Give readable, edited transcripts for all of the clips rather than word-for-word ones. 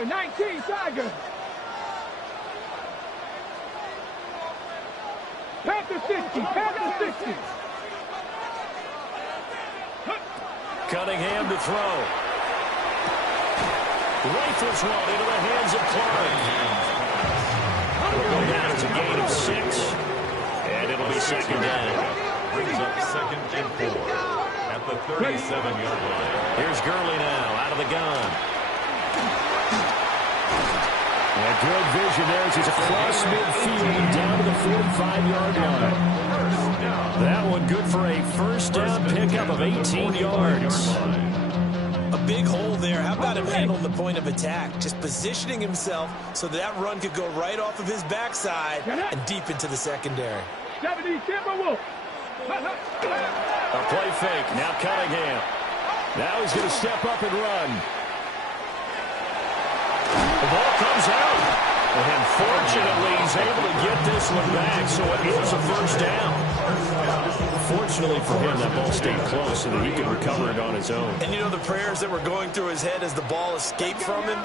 Tiger, 19, Tiger. Panther 60, Panther 60. Cunningham to throw. Rifles one into the hands of Clark. It'll go down as a gain of 6. And it'll be second down. Brings up 2nd and 4 at the 37-yard line. Here's Gurley now out of the gun. Yeah, good vision there as he's across midfield and down to the 45-yard line. That one good for a first down pickup of 18 yards. A big hole there. How about him handling the point of attack? Just positioning himself so that run could go right off of his backside and deep into the secondary. 70 Timberwolves. A play fake. Now Cunningham. Now he's going to step up and run. The ball comes out. And fortunately, he's able to get this one back, so it is a first down. Fortunately for him, that ball stayed close so that he could recover it on his own. And you know the prayers that were going through his head as the ball escaped from him?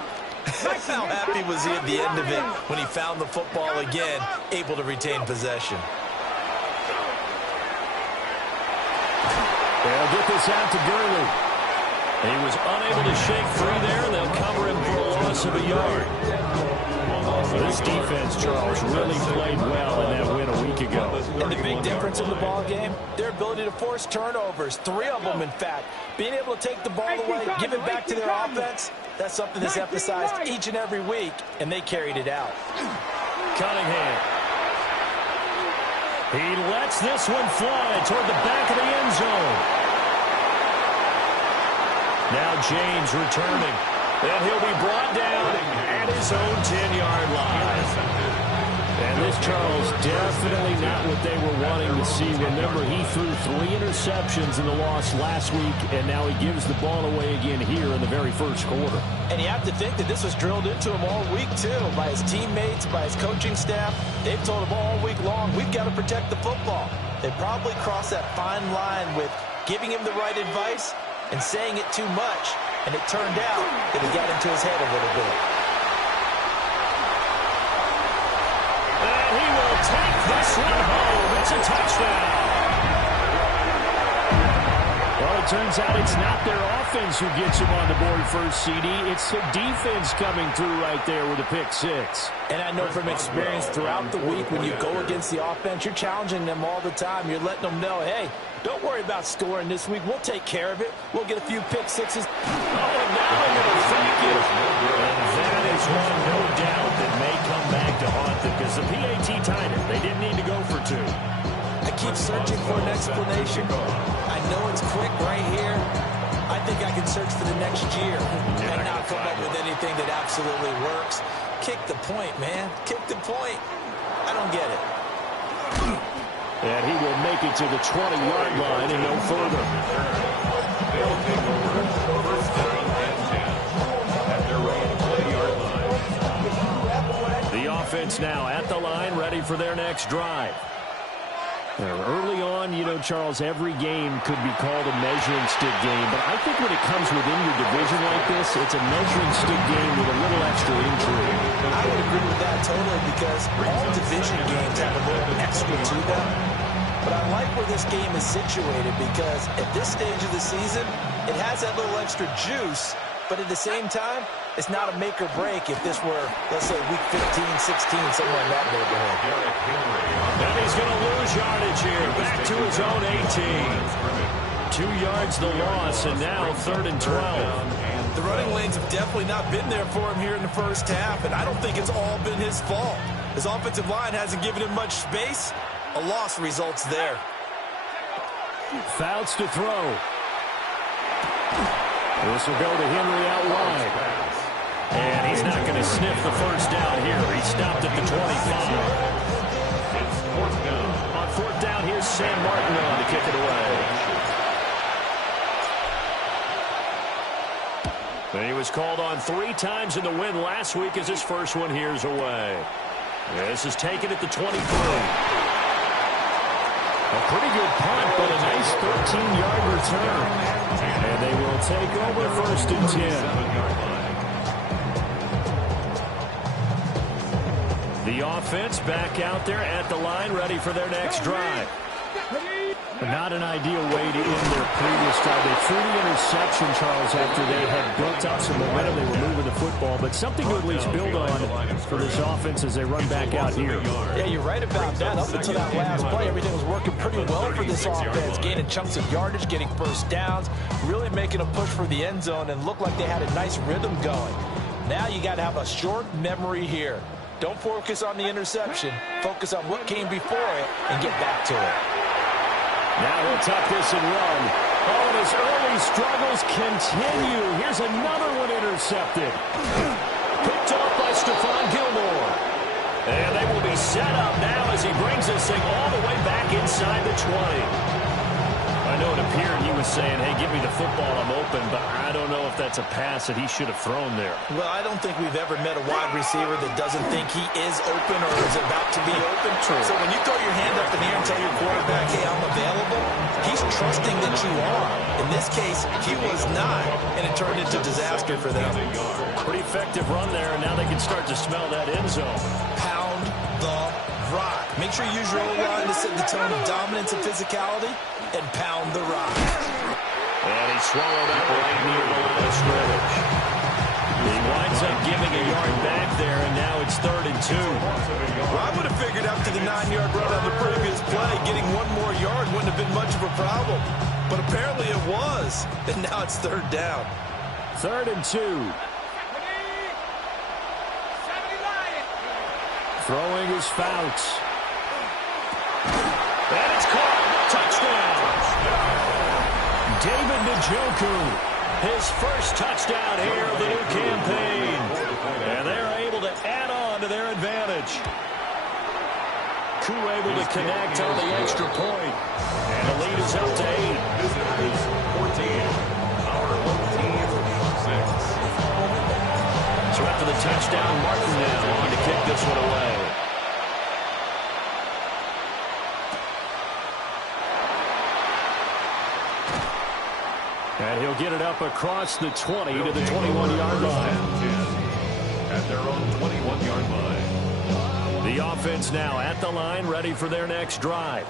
How happy was he at the end of it when he found the football again, able to retain possession? They'll get this out to Gurley. He was unable to shake free there, and they'll cover him for a loss of a yard. This defense, Charles, really played well in that win a week ago. And the big difference in the ball game, their ability to force turnovers, 3 of them, in fact. Being able to take the ball away, give it back to their offense, that's something that's emphasized each and every week, and they carried it out. Cunningham. He lets this one fly toward the back of the end zone. Now James returning. And he'll be brought down at his own 10-yard line. And this, Charles, definitely not what they were wanting to see. Remember, he threw 3 interceptions in the loss last week, and now he gives the ball away again here in the very first quarter. And you have to think that this was drilled into him all week, too, by his teammates, by his coaching staff. They've told him all week long, we've got to protect the football. They probably crossed that fine line with giving him the right advice and saying it too much. And it turned out that it got into his head a little bit. And he will take this one home. It's a touchdown. Well, it turns out it's not their offense who gets him on the board first, CD. It's the defense coming through right there with a pick 6. And I know from experience throughout the week when you go against the offense, you're challenging them all the time. You're letting them know, hey, don't worry about scoring this week. We'll take care of it. We'll get a few pick 6s. Oh, and now they're going to thank you. And that is one, no doubt, that may come back to haunt them because the PAT tied it. They didn't need to go for 2. I keep searching for an explanation. I know it's quick right here. I think I can search for the next year and not come up with anything that absolutely works. Kick the point, man. Kick the point. I don't get it. And he will make it to the 20-yard line and no further. They'll take over first down and 10 at their own 20-yard line. The offense now at the line, ready for their next drive. Early on, you know, Charles, every game could be called a measuring stick game, but I think when it comes within your division like this, it's a measuring stick game with a little extra intrigue. I would agree with that totally because all division games have a little extra to them. But I like where this game is situated because at this stage of the season, it has that little extra juice, but at the same time, it's not a make or break if this were, let's say, week 15, 16, somewhere in that neighborhood. And he's going to lose yardage here. Back to his own 18. 2 yards the loss, and now 3rd and 12. The running lanes have definitely not been there for him here in the first half, and I don't think it's all been his fault. His offensive line hasn't given him much space. A loss results there. Fouts to throw. This will go to Henry out wide. And he's not going to sniff the first down here. He stopped at the 25. It's 4th down. On 4th down, here's Sam Martin on to kick it away. And he was called on 3 times in the win last week as his first one here's away. This is taken at the 23. A pretty good punt, but a nice 13-yard return. And they will take over 1st and 10. The offense back out there at the line, ready for their next drive. Not an ideal way to end their previous drive. They threw the interception, Charles, after they had built up some momentum. They were moving the football, but something to at least build on for this offense as they run back out here. Yeah, you're right about that. Up until that last play, everything was working pretty well for this offense, gaining chunks of yardage, getting first downs, really making a push for the end zone, and looked like they had a nice rhythm going. Now you got to have a short memory here. Don't focus on the interception. Focus on what came before it and get back to it. Now he'll tuck this and run. Oh, and his early struggles continue. Here's another one intercepted. Picked off by Stephon Gilmore. And they will be set up now as he brings this thing all the way back inside the 20. I know it appeared he was saying, hey, give me the football, I'm open, but I don't know if that's a pass that he should have thrown there. Well, I don't think we've ever met a wide receiver that doesn't think he is open or is about to be open. True. So when you throw your hand up in the air and tell your quarterback, hey, I'm available, he's trusting that you are. In this case, he was not, and it turned into disaster for them. Pretty effective run there, and now they can start to smell that end zone. Pound the rock. Make sure you use your O-line to set the tone of dominance and physicality, and pound the rock. And he swallowed up right near the line of scrimmage. He winds up giving a yard back there, and now it's 3rd and 2. Well, I would have figured after the 9-yard run on the previous play, getting one more yard wouldn't have been much of a problem. But apparently it was, and now it's 3rd down. 3rd and 2. Throwing his Fouts. And it's caught. Touchdown. David Njoku, his first touchdown here of the new campaign. And they're able to add on to their advantage. Koo able to connect on the extra point. And the lead is up to 8. Visitors 14. Our home team 6. So after the touchdown, Martin now on to kick this one away. And he'll get it up across the 20 to the 21-yard line. At their own 21-yard line. The offense now at the line, ready for their next drive.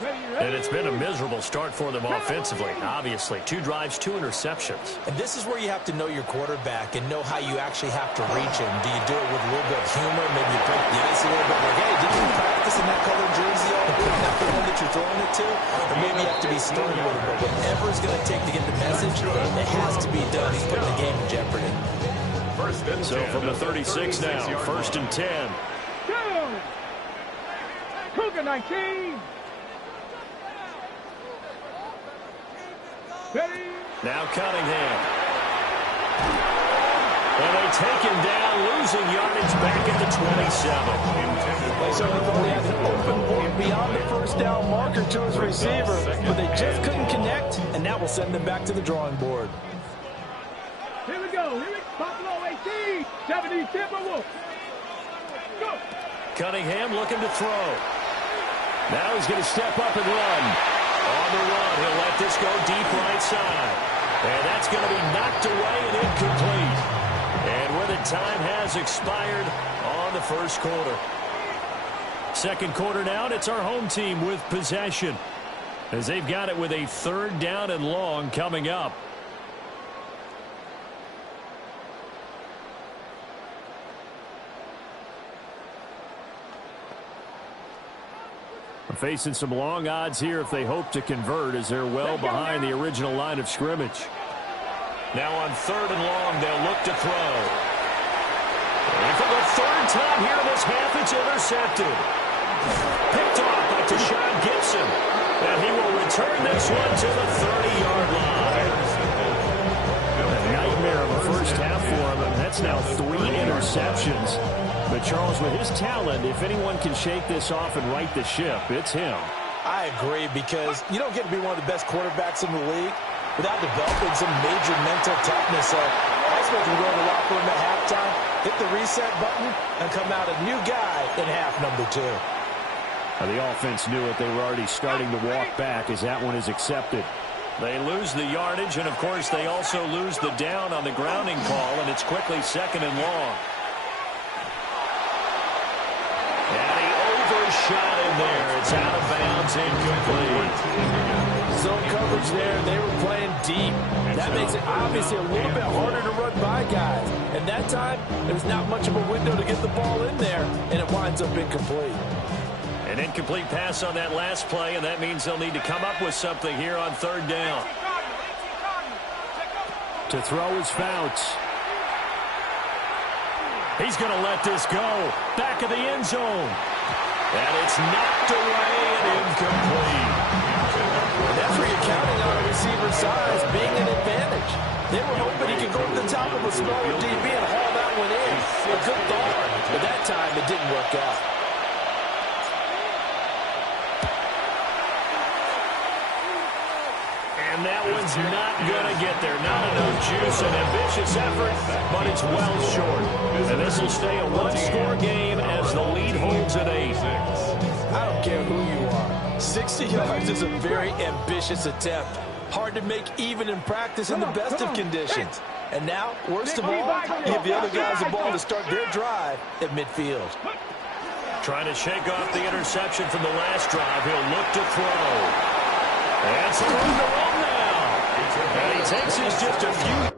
And it's been a miserable start for them offensively, obviously. 2 drives, 2 interceptions. And this is where you have to know your quarterback and know how you actually have to reach him. Do you do it with a little bit of humor, maybe you break the ice a little bit, like, hey, did you practice in that colored jersey on and not the one that you're throwing it to? Or maybe you have to be stern with him. But whatever it's going to take to get the message, it has to be done. He's putting the game in jeopardy. So from the 36 now, 1st and 10. Go! Cougar 19. Ready? Now Cunningham. And they take him down, losing yardage back at the 27. They certainly thought he had an open point beyond the first down marker to his receiver, but they just couldn't connect, and that will send them back to the drawing board. Here we go. Here we go. Buffalo 18. 70 Timberwolves. Go. Cunningham looking to throw. Now he's going to step up and run. On the run, he'll let this go deep right side. And that's going to be knocked away and incomplete. And where the time has expired on the first quarter. Second quarter now, and it's our home team with possession, as they've got it with a 3rd down and long coming up. Facing some long odds here if they hope to convert, as they're well behind the original line of scrimmage. Now on 3rd and long, they'll look to throw. And for the 3rd time here in this half, it's intercepted. Picked off by Tashawn Gibson. And he will return this one to the 30-yard line. A nightmare of a first half for him, and that's now 3 interceptions. But, Charles, with his talent, if anyone can shake this off and right the ship, it's him. I agree, because you don't get to be one of the best quarterbacks in the league without developing some major mental toughness. So I expect him to go in the locker room at halftime, hit the reset button, and come out a new guy in half number 2. The offense knew it. They were already starting to walk back as that one is accepted. They lose the yardage, and, of course, they also lose the down on the grounding call, and it's quickly 2nd and long. And he overshot him there. It's out of bounds, incomplete. Zone coverage there. They were playing deep. That makes it obviously a little bit harder to run by guys. And that time, there's not much of a window to get the ball in there, and it winds up incomplete. An incomplete pass on that last play, and that means they'll need to come up with something here on third down. To throw is Fouts. He's going to let this go. Back of the end zone. And it's knocked away and incomplete. And that's where you're counting on a receiver's size being an advantage. They were hoping he could go to the top of a smaller DB and haul that one in. A good thought, but that time it didn't work out. And that one's not going to get there. Not enough juice, an ambitious effort, but it's well short. And this will stay a one-score game as the lead holds at 8. I don't care who you are. 60 yards is a very ambitious attempt. Hard to make even in practice in the best of conditions. And now, worst of all, you give the other guys the ball to start their drive at midfield. Trying to shake off the interception from the last drive. He'll look to throw. And some room to run now. And he takes his just a few.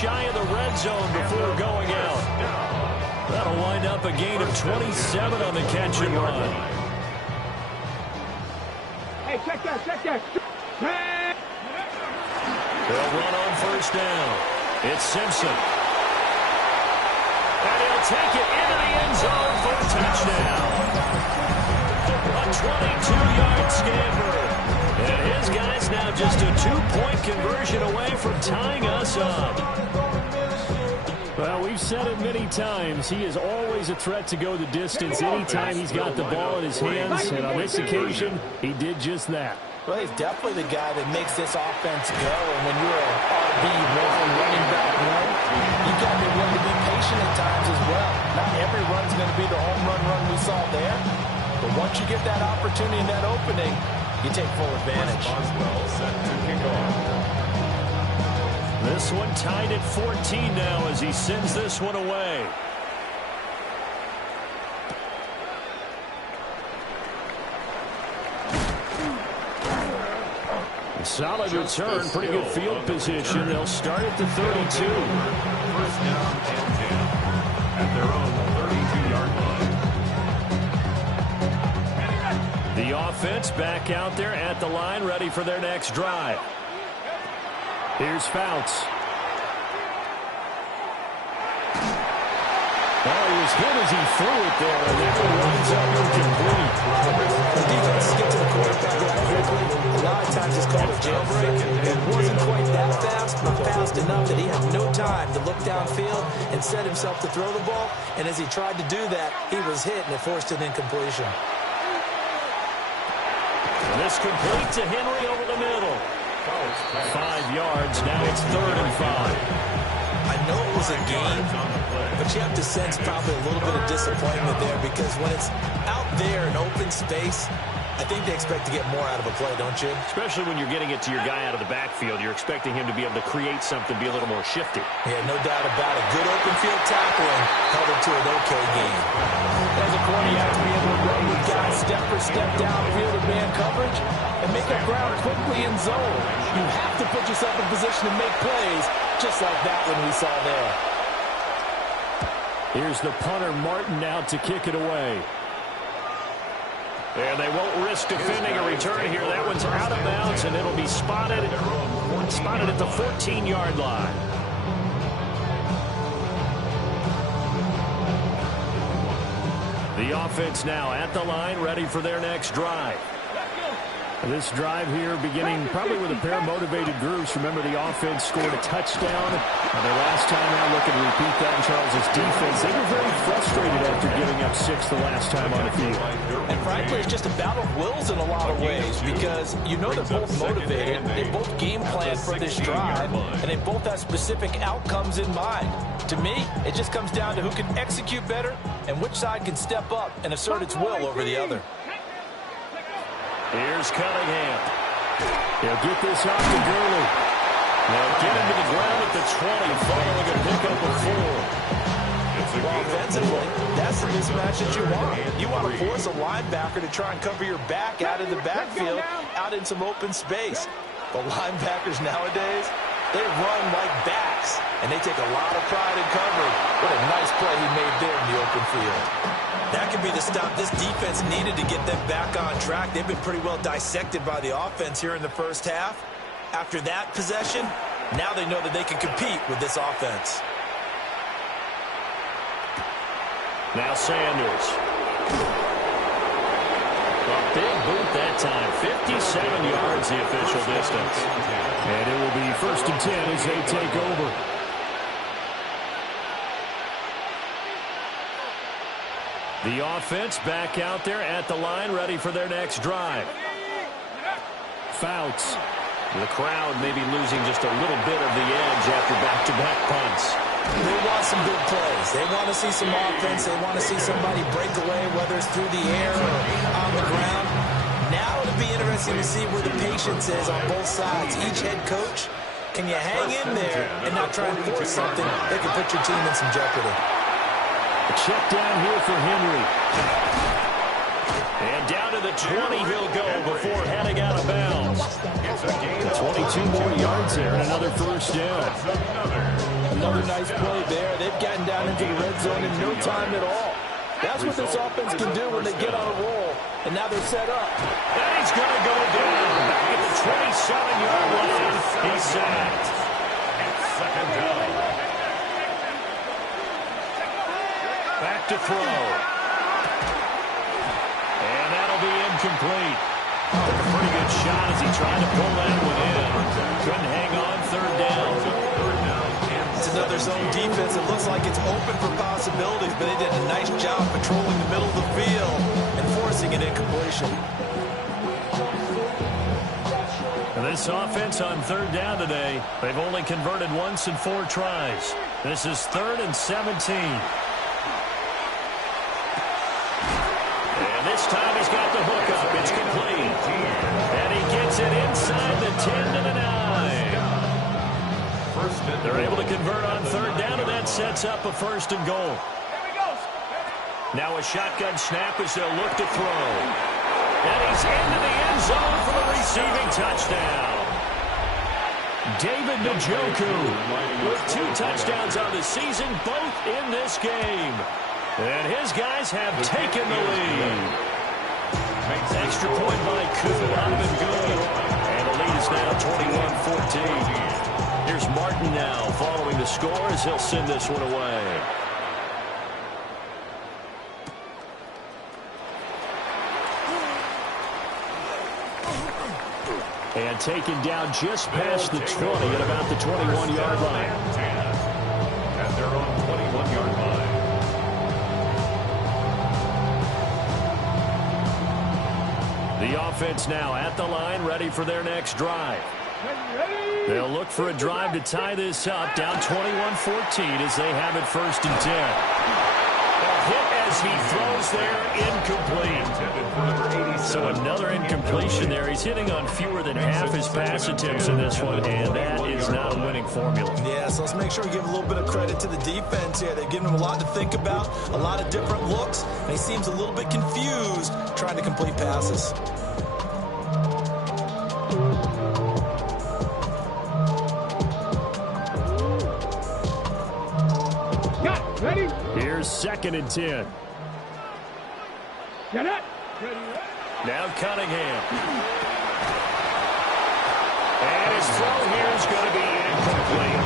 Shy of the red zone before going out. That'll wind up a gain of 27 on the catch and run. Hey, check that. Hey! They'll run on first down. It's Simpson. And he'll take it into the end zone for a touchdown. A 22-yard scamper. And his guy's now just a 2-point conversion away from tying us up. Well, we've said it many times. He is always a threat to go the distance anytime he's got the ball in his hands. And on this occasion, he did just that. Well, he's definitely the guy that makes this offense go. And when you're an RB1 running back one, you've got to be willing to be patient at times as well. Not every run's going to be the home run we saw there. But once you get that opportunity and that opening, you take full advantage. Boswell set to kick off. This one tied at 14 now as he sends this one away. Solid return, pretty good field position. They'll start at the 32. First down and 10 at their own 32-yard line. The offense back out there at the line, ready for their next drive. Here's Fouts. Oh, he was hit as he threw it there, and that one winds up incomplete. The defense get to the quarterback that quickly. A lot of times it's called a jailbreak. It wasn't quite that fast, but fast enough that he had no time to look downfield and set himself to throw the ball. And as he tried to do that, he was hit, and it forced an incompletion. And this complete to Henry over the middle. 5 yards, now it's 3rd and 5. I know it was a game, but you have to sense probably a little bit of disappointment there because when it's out there in open space, I think they expect to get more out of a play, don't you? Especially when you're getting it to your guy out of the backfield. You're expecting him to be able to create something, be a little more shifty. Yeah, no doubt about it. Good open field tackling held it to an okay game. As a corner, you have to be able to run with guys step for step downfield in man coverage and make up ground quickly in zone. You have to put yourself in position to make plays, just like that one we saw there. Here's the punter, Martin, out to kick it away. And they won't risk defending a return here. That one's out of bounds, and it'll be spotted at the 14-yard line. The offense now at the line, ready for their next drive. This drive here beginning probably with a pair of motivated groups. Remember, the offense scored a touchdown. Their last time out, looking to repeat that in Charles' defense. They were very frustrated after giving up 6 the last time on the field. And frankly, it's just a battle of wills in a lot of ways because you know they're both motivated. They both game plan for this drive, and they both have specific outcomes in mind. To me, it just comes down to who can execute better and which side can step up and assert its will over the other. Here's Cunningham. He'll get this off to Gurley. They'll get him to the ground at the 20, following a pickup of 4. Well, offensively, that's the mismatch that you want. You want to force a linebacker to try and cover your back out of the backfield, out in some open space. The linebackers nowadays, they run like backs, and they take a lot of pride in covering. What a nice play he made there in the open field. That could be the stop this defense needed to get them back on track. They've been pretty well dissected by the offense here in the first half. After that possession, now they know that they can compete with this offense. Now Sanders. A big boot that time. 57 yards the official distance. And it will be 1st and 10 as they take over. The offense back out there at the line, ready for their next drive. Fouts. The crowd maybe losing just a little bit of the edge after back-to-back punts. They want some big plays. They want to see some offense. They want to see somebody break away, whether it's through the air or on the ground. Now it'll be interesting to see where the patience is on both sides. Each head coach, can you hang in there and not try and force something that can put your team in some jeopardy? A check down here for Henry. And down to the 20 he'll go before heading out of bounds. 22 more yards there and another first down. Another nice play there. They've gotten down into the red zone in no time at all. That's what this offense can do when they get on a roll. And now they're set up. And he's going to go down. Back at the 27-yard line. He's sacked. Second down. Back to throw. And that'll be incomplete. Took a pretty good shot as he tried to pull that one in. Couldn't hang on. 3rd down. It's another zone defense. It looks like it's open for possibilities, but they did a nice job patrolling the middle of the field and forcing an incompletion. And this offense on 3rd down today, they've only converted once in 4 tries. This is 3rd and 17. And this time he's got the hook up. It's complete. And he gets it inside the 10 to the 9. They're able to convert on 3rd down, and that sets up a 1st and goal. Now a shotgun snap as they'll look to throw. And he's into the end zone for the receiving touchdown. David Njoku with 2 touchdowns on the season, both in this game. And his guys have taken the lead. Extra point by Koo, up and good. And the lead is now 21-14. Here's Martin now following the score as he'll send this one away. And taken down just past the 20 at about the 21-yard line. At their own 21-yard line. The offense now at the line, ready for their next drive. They'll look for a drive to tie this up, down 21-14 as they have it 1st and 10. A hit as he throws there, incomplete. So another incompletion there. He's hitting on fewer than half his pass attempts in this one, and that is not a winning formula. Yeah, so let's make sure we give a little bit of credit to the defense here. They've given him a lot to think about, a lot of different looks, and he seems a little bit confused trying to complete passes. Ready? Here's 2nd and 10. Get it. Now Cunningham. And his throw here is going to be incomplete.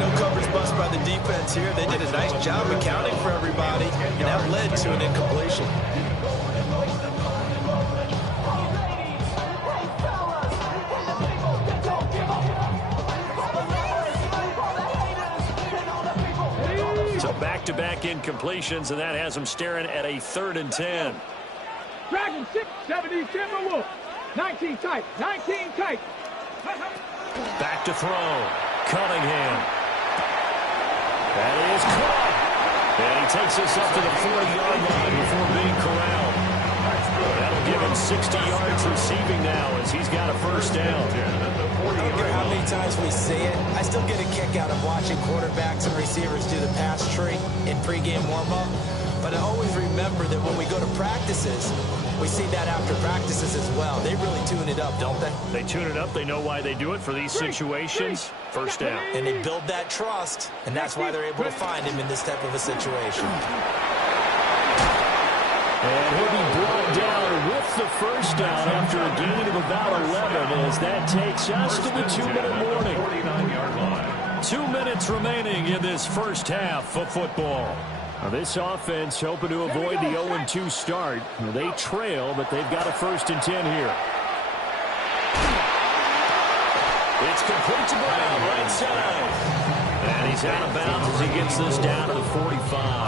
No coverage bust by the defense here. They did a nice job accounting for everybody, and that led to an incompletion. back-to-back incompletions, and that has them staring at a 3rd and 10. Dragon 6, 70 Timberwolves. 19 tight, 19 tight. Back to throw. Cunningham. That is caught. And he takes us up to the 40-yard line before being corralled. That'll give him 60 yards receiving now as he's got a first down. I don't care how many times we see it, I still get a kick out of watching quarterbacks and receivers do the pass tree in pregame warm-up. But I always remember that when we go to practices, we see that after practices as well. They really tune it up, don't they? They tune it up. They know why they do it for these situations. First down. And they build that trust, and that's why they're able to find him in this type of a situation. And he'll be brought down with the first down after a gain of about 11 as that takes us to the 2-minute warning. 49-yard line. 2 minutes remaining in this first half of football. Now this offense hoping to avoid the 0-2 start. They trail, but they've got a 1st and 10 here. It's complete to Brown, right side. And he's out of bounds as he gets this down to the 45.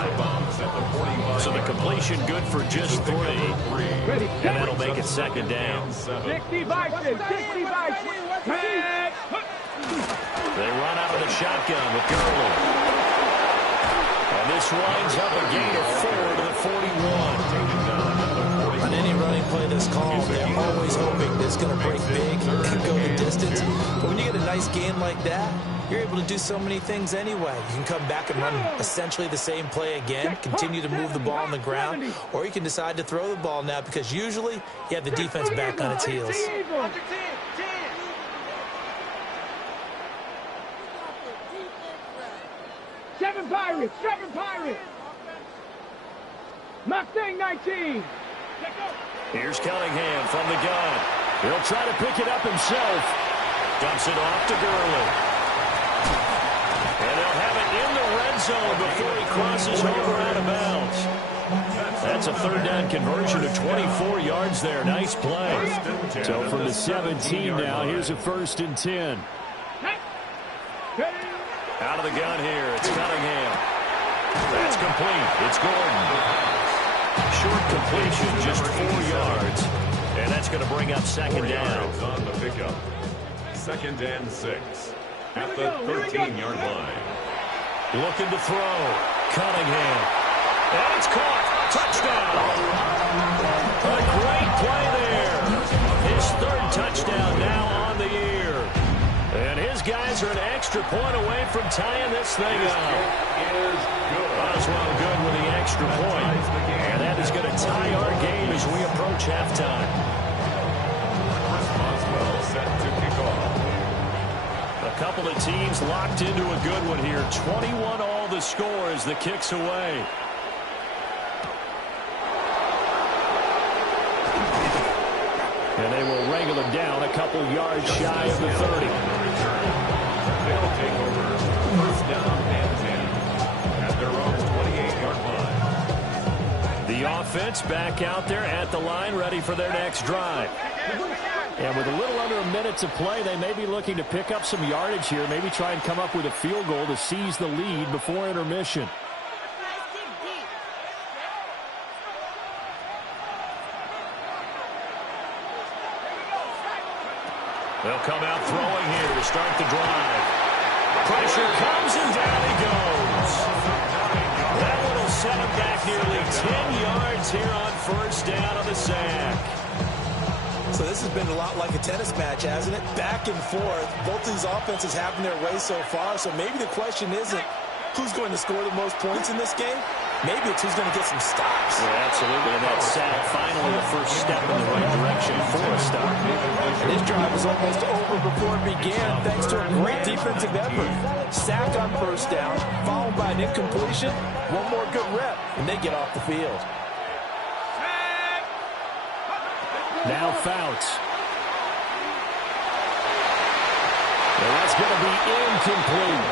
So the completion good for just 3. And that'll make it 2nd down. 60 Vikings, 60 Vikings. They run out of the shotgun with Gurley. And this winds up a gain of 4 to the 41. On any running play this call, they're always hoping that it's going to break big and go the distance. But when you get a nice gain like that, you're able to do so many things anyway. You can come back and run essentially the same play again, continue to move the ball on the ground, or you can decide to throw the ball now because usually you have the defense back on its heels. 7 Pirates, 7 Pirates. Mustang 19. Here's Cunningham from the gun. He'll try to pick it up himself. Dumps it off to Gurley. And they'll have it in the red zone before he crosses over out of bounds. That's a 3rd down conversion of 24 yards there. Nice play. So from the 17 now, here's a 1st and 10. Out of the gun here, it's Cunningham. That's complete. It's Gordon. Short completion, just 4 yards. And that's going to bring up 2nd down. On the pickup. 2nd and 6 at the 13-yard line. Looking to throw. Cunningham. And it's caught. Touchdown. A great play there. His 3rd touchdown now on the year. And his guys are an extra point away from tying this thing up. Boswell good with the extra point. And that is going to tie our game as we approach halftime. Boswell set to kick off. A couple of teams locked into a good one here. 21 all the score as the kick's away. And they will wrangle him down a couple yards shy of the 30. They'll take over 1st down and 10 at their own 28-yard line. The offense back out there at the line, ready for their next drive. And with a little under a minute to play, they may be looking to pick up some yardage here, maybe try and come up with a field goal to seize the lead before intermission. They'll come out throwing here to start the drive. Pressure comes and down he goes. That one will set him back nearly 10 yards here on 1st down on the sack. So this has been a lot like a tennis match, hasn't it? Back and forth. Both these offenses having their way so far. So maybe the question isn't who's going to score the most points in this game. Maybe it's who's going to get some stops. Yeah, absolutely. And that sack finally the first step in the right direction for a stop. And this drive was almost over before it began thanks to a great defensive effort. Sack on 1st down, followed by an incompletion. One more good rep, and they get off the field. Now Fouts. And that's going to be incomplete.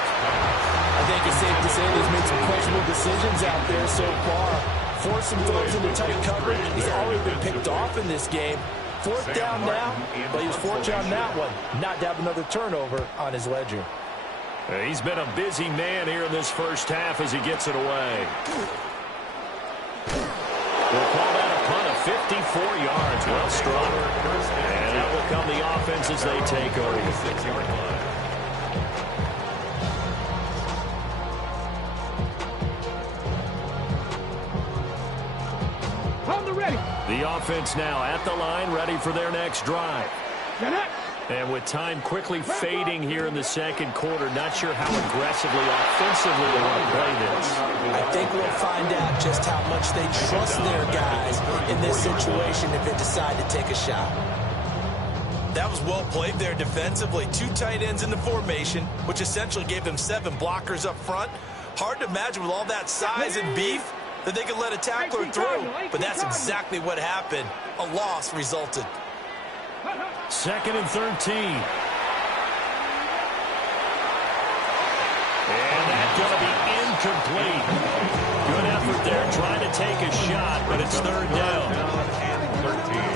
I think it's safe to say he's made some questionable decisions out there so far. Forced some throws into tight coverage. He's already been picked off in this game. 4th down now, but he was fortunate on that one not to have another turnover on his ledger. He's been a busy man here in this first half as he gets it away. We'll call that a punt of 54 yards. Well struck. And that will come the offense as they take over. 6-yard line. On the ready. The offense now at the line, ready for their next drive. Get it. And with time quickly fading here in the second quarter, not sure how aggressively, offensively they want to play this. I think we'll find out just how much they trust their guys in this situation if they decide to take a shot. That was well played there defensively. 2 tight ends in the formation, which essentially gave them 7 blockers up front. Hard to imagine with all that size and beef that they could let a tackler through, but that's exactly what happened. A loss resulted. 2nd and 13. And that's going to be incomplete. Good effort there trying to take a shot, but it's 3rd down.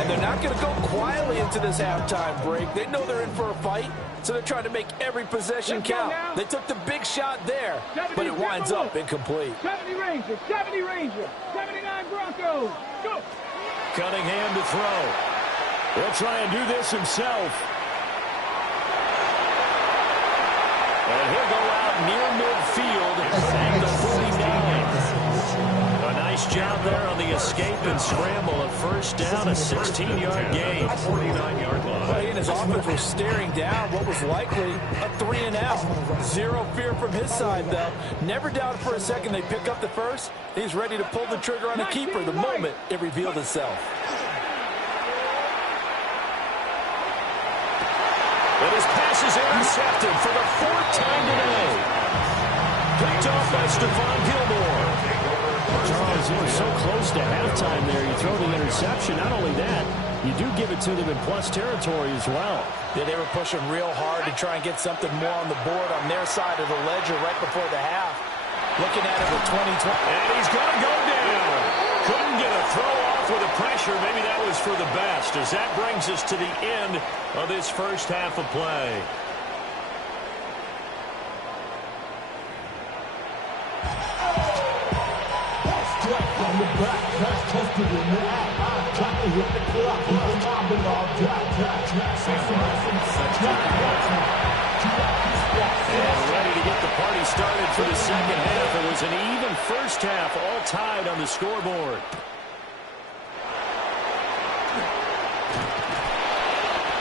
And they're not going to go quietly into this halftime break. They know they're in for a fight, so they're trying to make every possession count. They took the big shot there, but it winds up incomplete. 70 Rangers, 70 Rangers, 79 Broncos. Go. Cunningham to throw. He'll try and do this himself. And he'll go out near midfield at the 49. A nice job there on the escape and scramble. A 1st down, a 16-yard gain. 49-yard line. Well, he and his offense were staring down what was likely a 3-and-out. Zero fear from his side, though. Never doubted for a second they pick up the first. He's ready to pull the trigger on a keeper the moment it revealed itself. But his pass is intercepted for the 4th time today. Picked off by Stephon Gilmore. Charles, you were so close to halftime there. You throw the interception. Not only that, you do give it to them in plus territory as well. Yeah, they were pushing real hard to try and get something more on the board on their side of the ledger right before the half. Looking at it with 2020. And he's going to go down. Couldn't get a throw off with the pressure. Maybe that was for the best, as that brings us to the end of this first half of play. And ready to get the party started for the second half. It was an even first half, all tied on the scoreboard.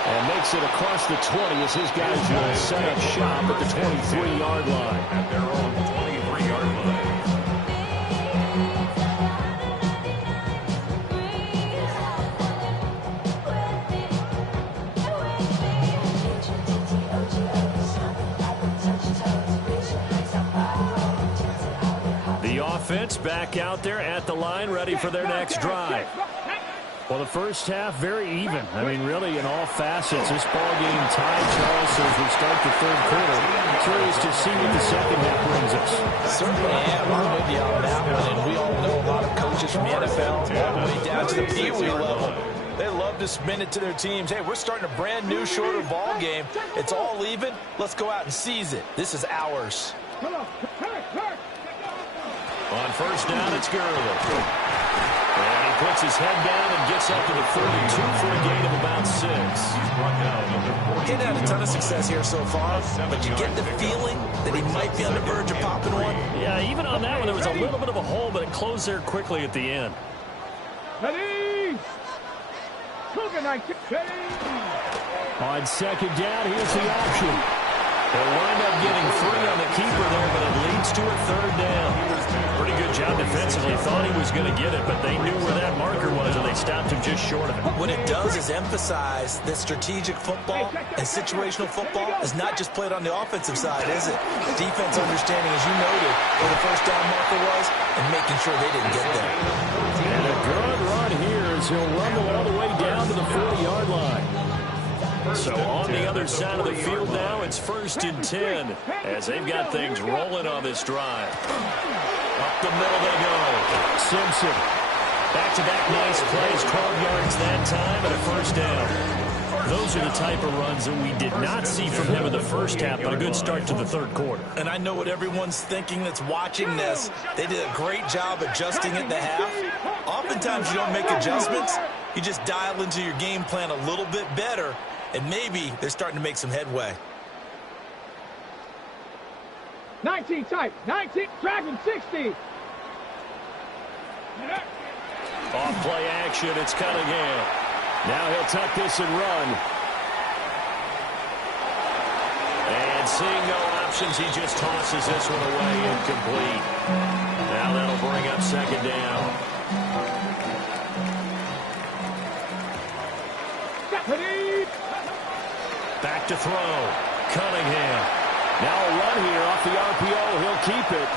And makes it across the 20 as his guys will set up shop at the 23-yard line. At their own 23-yard line. The offense back out there at the line, ready for their next drive. Well, the first half, very even. I mean, really, in all facets, this ball game tied, Charles, as we start the 3rd quarter. Curious to see what the second half brings us. Certainly am. I'm with you on that one. And we all know a lot of coaches from the NFL, all the way down to the Pee Wee level. They love to spin it to their teams. Hey, we're starting a brand new, shorter ball game. It's all even. Let's go out and seize it. This is ours. On 1st down, it's Gurley. And he puts his head down and gets up to the 42 for a gain of about 6. He's had a ton of success here so far, but you get the feeling that he might be on the verge of popping one. Yeah, even on that one, there was a little bit of a hole, but it closed there quickly at the end. Ready. On 2nd down, here's the option. They'll wind up getting 3 on the keeper there, but it leads to a 3rd down. Pretty good job defensively. Thought he was going to get it, but they knew where that marker was, and they stopped him just short of it. What it does is emphasize that strategic football and situational football is not just played on the offensive side, is it? Defense understanding, as you noted, where the 1st down marker was and making sure they didn't get there. And a good run here as he'll rumble all the way down to the 40-yard line. So on the other side of the field now, it's 1st and 10 as they've got things rolling on this drive. Up the middle they go. Simpson. Back-to-back nice plays, 12 yards that time, and a 1st down. Those are the type of runs that we did not see from him in the first half, but a good start to the third quarter. And I know what everyone's thinking that's watching this. They did a great job adjusting at the half. Oftentimes you don't make adjustments. You just dial into your game plan a little bit better, and maybe they're starting to make some headway. 19 tight. 19. Dragon 60. Off play action. It's Cunningham. Now he'll tuck this and run. And seeing no options, he just tosses this one away incomplete. Now that'll bring up second down. Back to throw. Cunningham. Now a run here off the RPO. He'll keep it.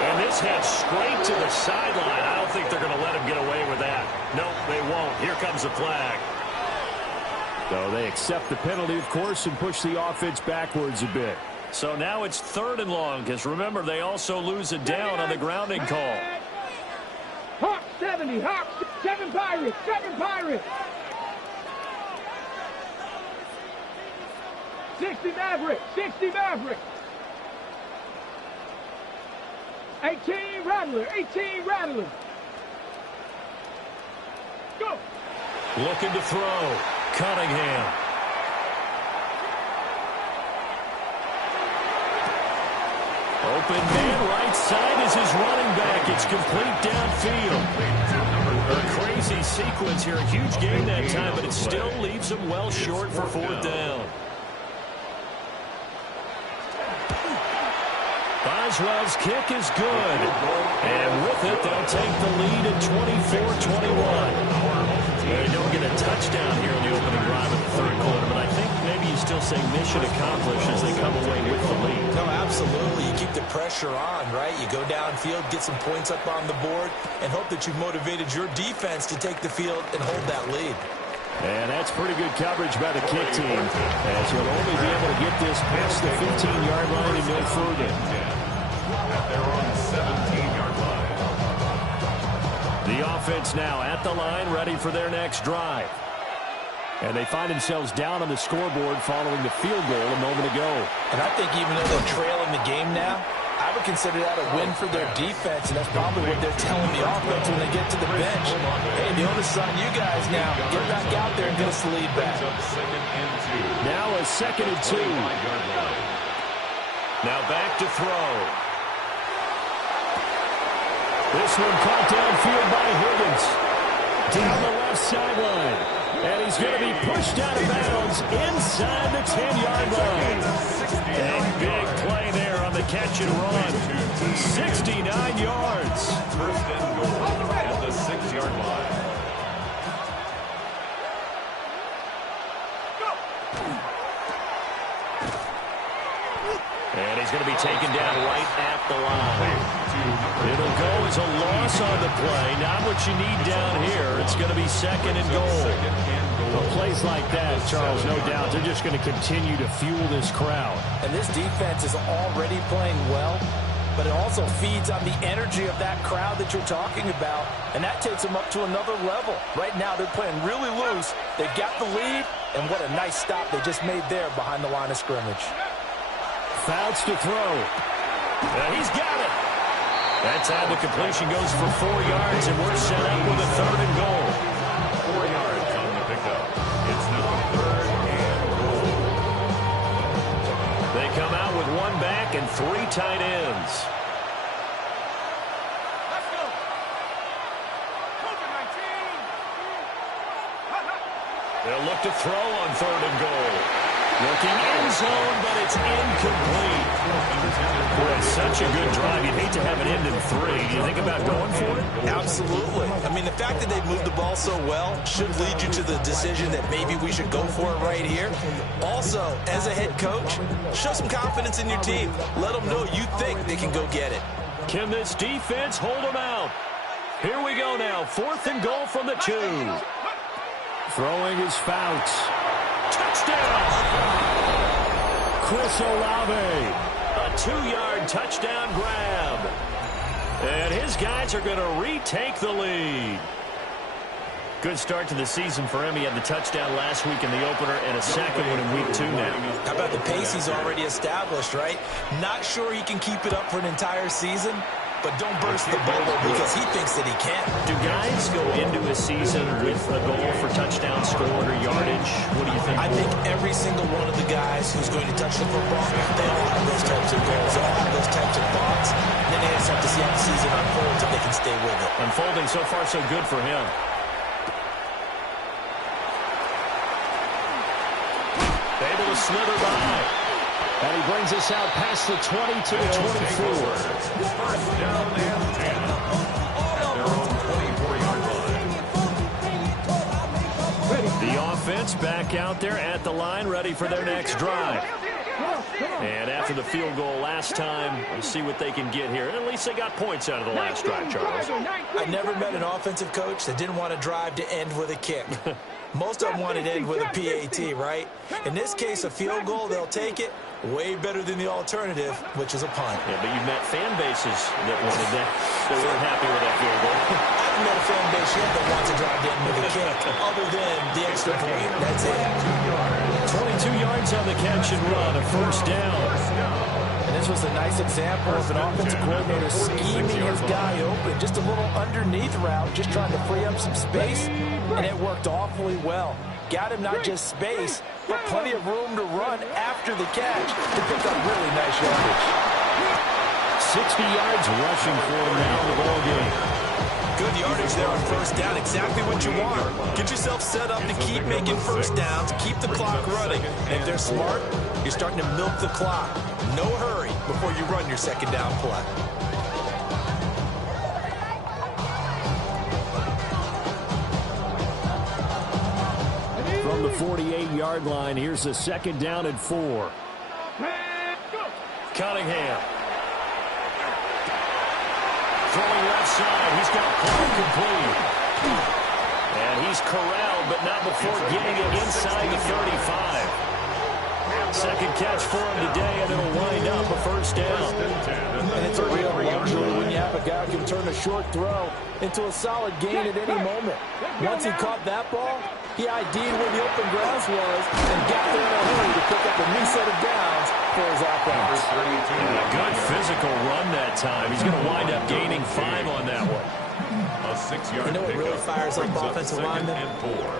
And this heads straight to the sideline. I don't think they're going to let him get away with that. Nope, they won't. Here comes the flag. So they accept the penalty, of course, and push the offense backwards a bit. So now it's 3rd and long, because remember, they also lose a down on the grounding call. Hawks 70. Hawks 7 Pirates. 7 Pirates. 60 Mavericks. 60 Mavericks. 18 Rattler. 18 Rattler. Go. Looking to throw. Cunningham. Open man right side is his running back. It's complete downfield. A crazy sequence here. A huge game that time, but it still leaves him well short for 4th down. Boswell's kick is good. And with it, they'll take the lead at 24-21. They don't get a touchdown here in the opening drive of the 3rd quarter, but I think maybe you still say mission accomplished as they come away with the lead. No, absolutely. You keep the pressure on, right? You go downfield, get some points up on the board, and hope that you've motivated your defense to take the field and hold that lead. And that's pretty good coverage by the kick team, as he'll only be able to get this past the 15-yard line and no further. At their own 17-yard line. The offense now at the line, ready for their next drive. And they find themselves down on the scoreboard following the field goal a moment ago. And I think even though they're trailing the game now, I would consider that a win for their defense, and that's probably what they're telling the offense when they get to the bench. Hey, the onus is on you guys now. Get back out there and get us the lead back. Now a 2nd and 2. Now back to throw. This one caught downfield by Higgins. Down the left sideline. And he's going to be pushed out of bounds inside the 10-yard line. A big play there on the catch and run. 69 yards. 1st and goal at the 6-yard line. And he's going to be taken down right at the line. It'll go as a loss on the play. Not what you need down here. It's going to be 2nd and goal. Well, plays like that, Charles, no doubt, they're just going to continue to fuel this crowd. And this defense is already playing well, but it also feeds on the energy of that crowd that you're talking about, and that takes them up to another level. Right now, they're playing really loose. They've got the lead, and what a nice stop they just made there behind the line of scrimmage. Fouts to throw. He's got it. That time the completion goes for 4 yards, and we're set up with a 3rd and goal. 4 yards on the pickup. It's now 3rd and goal. They come out with 1 back and 3 tight ends. Let's go. They'll look to throw on 3rd and goal. Looking end zone, but it's incomplete. Boy, it's such a good drive. You'd hate to have it end in 3. Do you think about going for it? Absolutely. I mean, the fact that they've moved the ball so well should lead you to the decision that maybe we should go for it right here. Also, as a head coach, show some confidence in your team. Let them know you think they can go get it. Can this defense hold them out? Here we go now. 4th and goal from the 2. Throwing his Fouts. Touchdown! Chris Olave. A 2-yard touchdown grab. And his guys are going to retake the lead. Good start to the season for him. He had the touchdown last week in the opener and a second one in week 2 now. How about the pace he's already established, right? Not sure he can keep it up for an entire season, but don't burst the bubble because he thinks that he can. Do guys go into a season with a goal for touchdown scored or yardage? What do you think? I think every single one of the guys who's going to touch the football, they all have those types of goals. They all have those types of thoughts. And then they just have to see how the season unfolds if they can stay with it. Unfolding so far so good for him. Able to slither by. And he brings us out past the 20 to the 24. First down and 10 at their own 24-yard line. The offense back out there at the line, ready for their next drive. And after the field goal last time, we'll see what they can get here. At least they got points out of the last drive, Charles. I never met an offensive coach that didn't want to drive to end with a kick. Most of them wanted to end with a PAT, right? In this case, a field goal, they'll take it. Way better than the alternative, which is a punt. Yeah, but you've met fan bases that wanted that. They weren't happy with that field goal. I haven't met a fan base yet that wants to drive to end with a kick. Other than the extra point, that's it. 22 yards on the catch and run, a first down. And this was a nice example of an offensive coordinator scheming his guy open. Just a little underneath route, just trying to free up some space, and it worked awfully well. Got him not just space, but plenty of room to run after the catch to pick up really nice yardage. 60 yards rushing for him now in the ball game. Good yardage there on first down, exactly what you want. Get yourself set up to keep making first downs, keep the clock running. And if they're smart, you're starting to milk the clock. No hurry before you run your second down play. From the 48-yard line, here's the second down and 4. Cunningham. Throwing left side. He's got play complete. And he's corralled, but not before getting it inside the 35. Second catch for him today, and it'll wind up a first down. And it's a real luxury when you have a guy who can turn a short throw into a solid gain at any moment. Once he caught that ball, he ID'd where the open grounds was and got there in a hurry to pick up a new set of downs for his offense. And a good physical run that time. He's going to wind up gaining 5 on that one. A 6-yard You know what really fires up offensive linemen?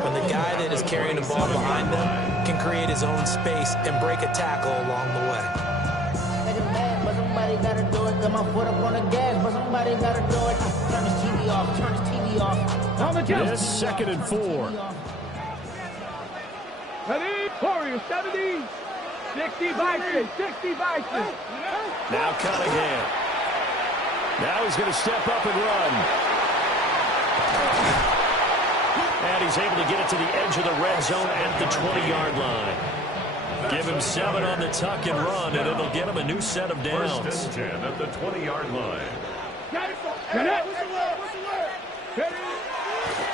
When the guy that is carrying the ball behind them can create his own space and break a tackle along the way. But somebody gotta do it. Got my foot up on the gas, but somebody gotta do it. Turn this TV off. Turn this TV off. On the jump. It is second and 4. Ready? Warriors, 70. 60 Vikings. 60 Vikings. Now Cunningham. Now he's going to step up and run. And he's able to get it to the edge of the red zone at the 20-yard line. Give him 7 on the tuck and run, and it'll get him a new set of downs. First and 10 at the 20-yard line.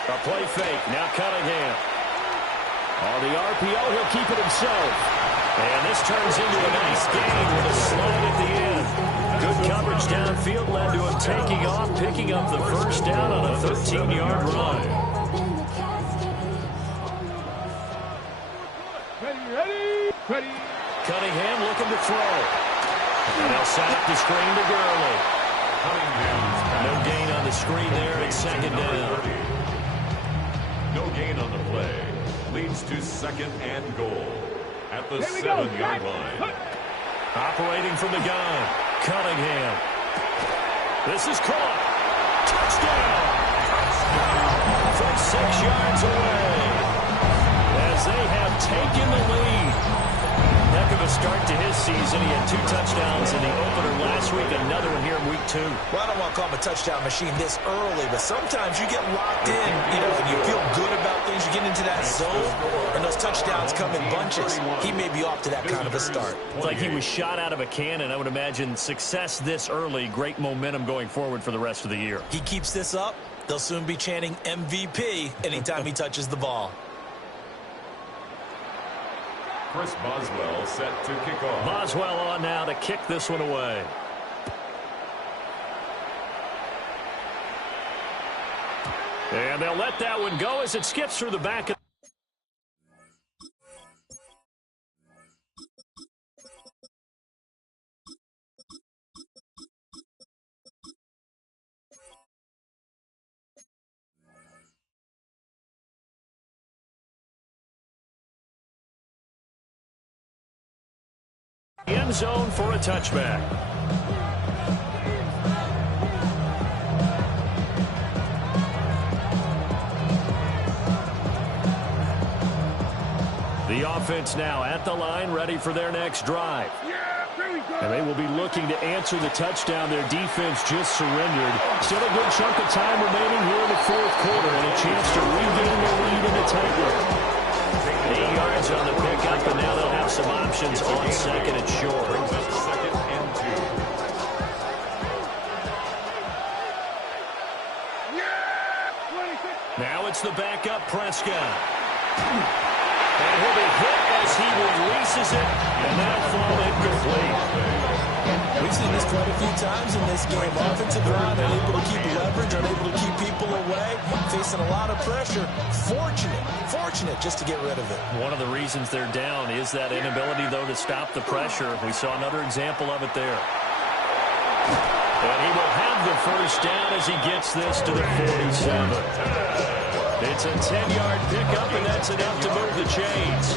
A play fake. Now Cunningham. On the RPO, he'll keep it himself. And this turns into a nice game with a slide at the end. Good coverage downfield led to him taking off, picking up the first down on a 13-yard run. Ready. Cunningham looking to throw. And they'll set up the screen to Gurley. No gain on the screen there at second down. No gain on the play. Leads to second and goal at the 7-yard line. Operating from the gun, Cunningham. This is caught. Touchdown! From 6 yards away. As they have taken the lead. Heck of a start to his season. He had 2 touchdowns in the opener last week. Another one here in week 2. Well, I don't want to call him a touchdown machine this early, but sometimes you get locked in, and you feel good about things. You get into that zone, and those touchdowns come in bunches. He may be off to that kind of a start. It's like he was shot out of a cannon. I would imagine success this early, great momentum going forward for the rest of the year. He keeps this up, they'll soon be chanting MVP anytime he touches the ball. Chris Boswell set to kick off. Boswell on now to kick this one away. And they'll let that one go as it skips through the back of the end zone for a touchback. The offense now at the line, ready for their next drive. And they will be looking to answer the touchdown their defense just surrendered. Still a good chunk of time remaining here in the fourth quarter and a chance to regain the lead in a tight one. 8 yards on the pickup, and now they'll have some options on second and short. Second and 2. Now it's the backup Prescott. And he'll be hit as he releases it, and that'll fall incomplete. We've seen this quite a few times in this game. Offensive line unable to keep leverage, unable to keep people away, facing a lot of pressure. Fortunate just to get rid of it. One of the reasons they're down is that inability, though, to stop the pressure. We saw another example of it there. And he will have the first down as he gets this to the 47. It's a 10-yard pickup, and that's enough to move the chains.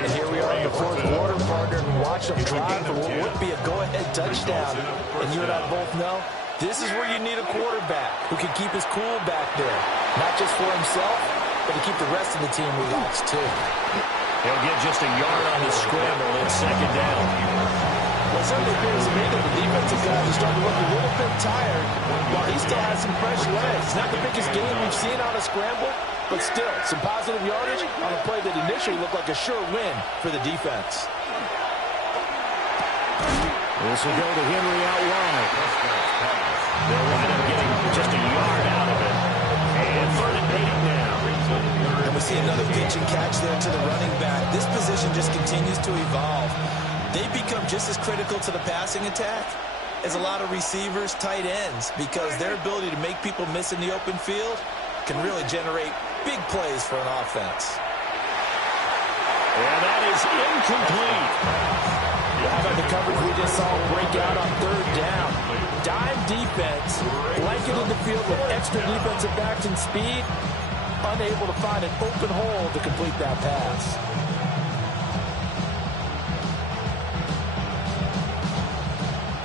And here we are in the fourth quarter, partner, and watch them drive for what would be a go-ahead touchdown. And you and I both know this is where you need a quarterback who can keep his cool back there, not just for himself, but to keep the rest of the team relaxed, too. He'll get just a yard on the scramble in second down. Well, it certainly appears to me that the defensive guys are starting to look a little bit tired while he still has some fresh legs. Not the biggest game we've seen on a scramble, but still, some positive yardage on a play that initially looked like a sure win for the defense. This will go to Henry out wide. They'll wind up getting just a yard out of it. And 3rd and 8 now. And we see another pitch and catch there to the running back. This position just continues to evolve. They become just as critical to the passing attack as a lot of receivers, tight ends, because their ability to make people miss in the open field can really generate big plays for an offense. And that is incomplete. How about the coverage we just saw break out on 3rd down? Dime defense, blanketed the field with extra defensive backs and speed, unable to find an open hole to complete that pass.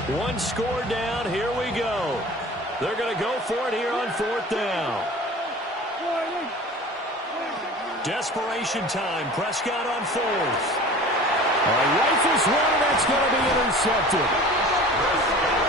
One score down. Here we go. They're going to go for it here on 4th down. Desperation time. Prescott on 4th. Rifles one, and that's going to be intercepted.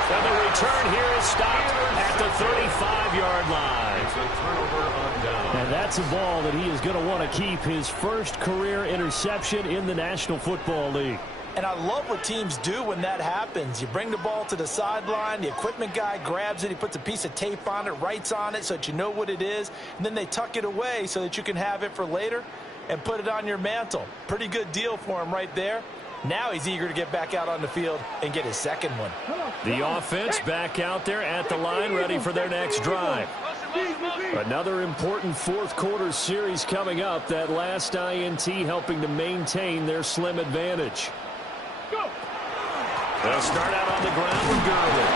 And the return here is stopped at the 35-yard line. It's a turnover on down. And that's a ball that he is going to want to keep, his first career interception in the National Football League. And I love what teams do when that happens. You bring the ball to the sideline, the equipment guy grabs it, he puts a piece of tape on it, writes on it so that you know what it is, and then they tuck it away so that you can have it for later and put it on your mantle. Pretty good deal for him right there. Now he's eager to get back out on the field and get his second one. The offense back out there at the line, ready for their next drive. Another important fourth quarter series coming up. That last INT helping to maintain their slim advantage. They'll start out on the ground with Gurley.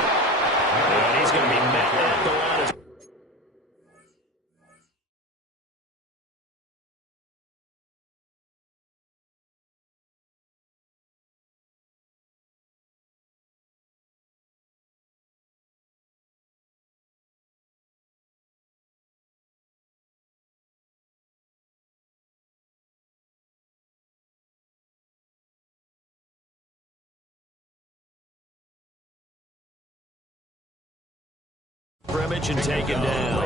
And he's going to be met at the line. Scrimmage and taken down.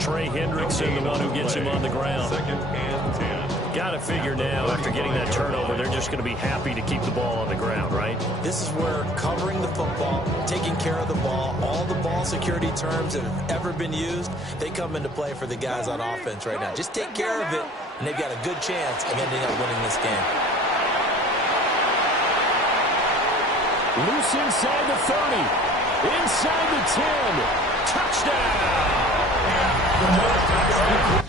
Trey Hendrickson, the one who gets him on the ground. 2nd and 10. Got to figure now, after getting that turnover, they're just going to be happy to keep the ball on the ground, right? This is where covering the football, taking care of the ball, all the ball security terms that have ever been used, they come into play for the guys on offense right now. Just take care of it, and they've got a good chance of ending up winning this game. Loose inside the 30. Inside the 10. Touchdown! The more attacks